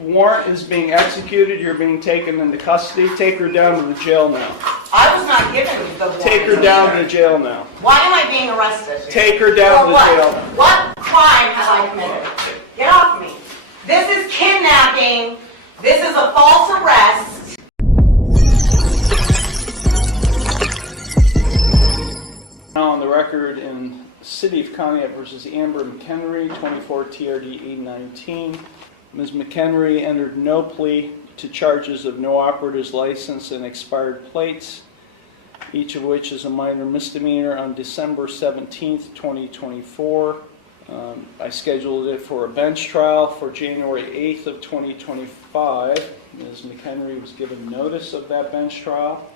warrant is being executed. You're being taken into custody. Take her down to the jail now. I was not given the warrant. Take her down to the jail now. Why am I being arrested? Take her down to the jail. What crime have I committed? Get off me. This is kidnapping. This is a false arrest. Now on the record in City of Conneaut versus Amber McHenry, 24 TRD 819. Ms. McHenry entered no plea to charges of no operator's license and expired plates, each of which is a minor misdemeanor, on December 17th, 2024. I scheduled it for a bench trial for January 8th of 2025. Ms. McHenry was given notice of that bench trial.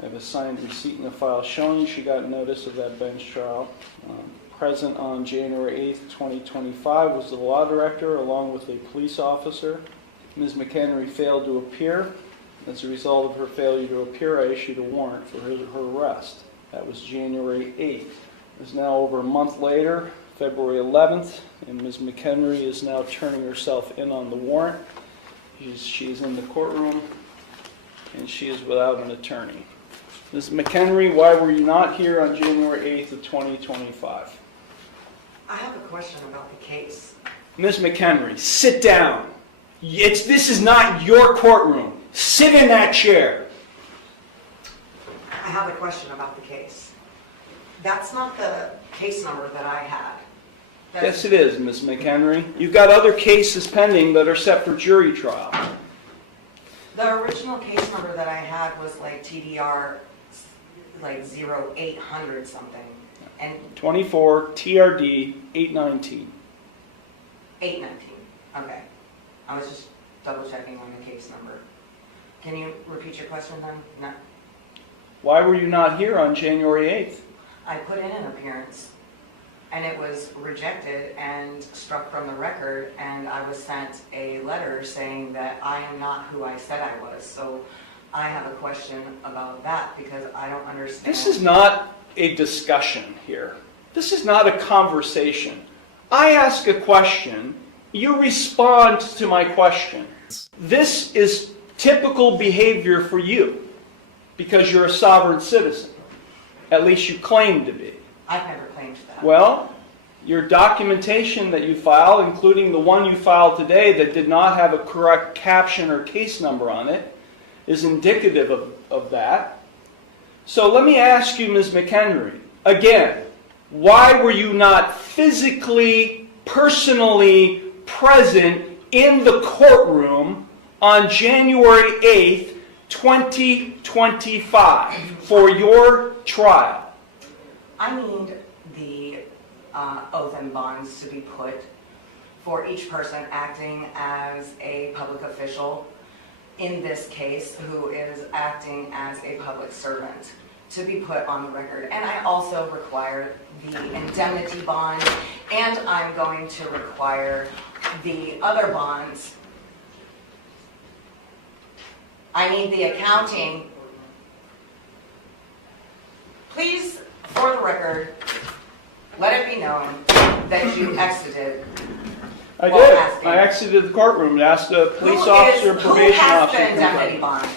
I have a signed receipt in the file showing she got notice of that bench trial. Present on January 8th, 2025 was the law director along with a police officer. Ms. McHenry failed to appear. As a result of her failure to appear, I issued a warrant for her arrest. That was January 8th. It's now over a month later, February 11th, and Ms. McHenry is now turning herself in on the warrant. She's in the courtroom, and she is without an attorney. Ms. McHenry, why were you not here on January 8th of 2025? I have a question about the case. Ms. McHenry, sit down. This is not your courtroom. Sit in that chair. I have a question about the case. That's not the case number that I had. Yes, it is, Ms. McHenry. You've got other cases pending that are set for jury trial. The original case number that I had was like TDR, like 0800 something. And 24 TRD 819. 819. Okay. I was just double checking on the case number. Can you repeat your question then? No. Why were you not here on January 8th? I put in an appearance and it was rejected and struck from the record, and I was sent a letter saying that I am not who I said I was. So I have a question about that because I don't understand. This is not a discussion here. This is not a conversation. I ask a question, you respond to my question. This is typical behavior for you because you're a sovereign citizen. At least you claim to be. I've never claimed that. Well, your documentation that you filed, including the one you filed today that did not have a correct caption or case number on it, is indicative of that. So let me ask you, Ms. McHenry, again, why were you not physically, personally present in the courtroom on January 8th, 2025 for your trial? I need the oath and bonds to be put for each person acting as a public official in this case who is acting as a public servant to be put on the record. And I also require the indemnity bond, and I'm going to require the other bonds. I need the accounting. Please, for the record, let it be known that you exited. I did. I exited the courtroom and asked the police officer and probation officer. Who has the indemnity bond?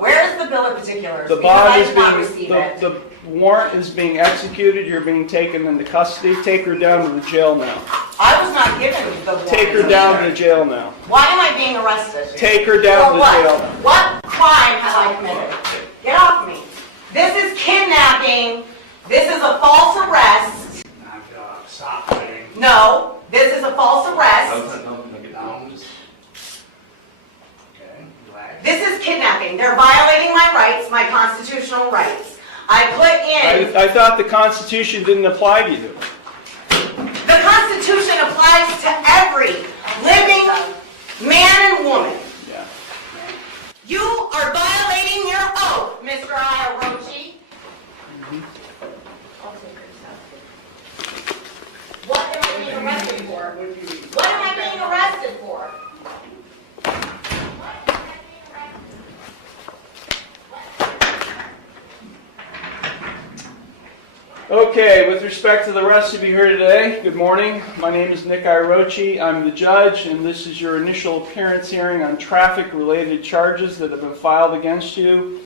Where is the bill of particulars? The Because bond I is did not being, receive it. the warrant is being executed. You're being taken into custody. Take her down to the jail now. I was not given the warrant. Take her down to the jail now. Why am I being arrested? Take her down to the jail. What crime have I committed? Get off me. This is kidnapping. This is a false arrest. Stop fighting. No, this is a false arrest. No, get down. Just... Okay, relax. This is kidnapping. They're violating my rights, my constitutional rights. I put in... I thought the Constitution didn't apply to you. The Constitution applies to every living man and woman. Yeah. You are violating your oath, Mr. Iarochi. What am I being arrested for? What am I being arrested for? Okay, with respect to the rest of you here today, good morning. My name is Nick Irochi. I'm the judge, and this is your initial appearance hearing on traffic-related charges that have been filed against you.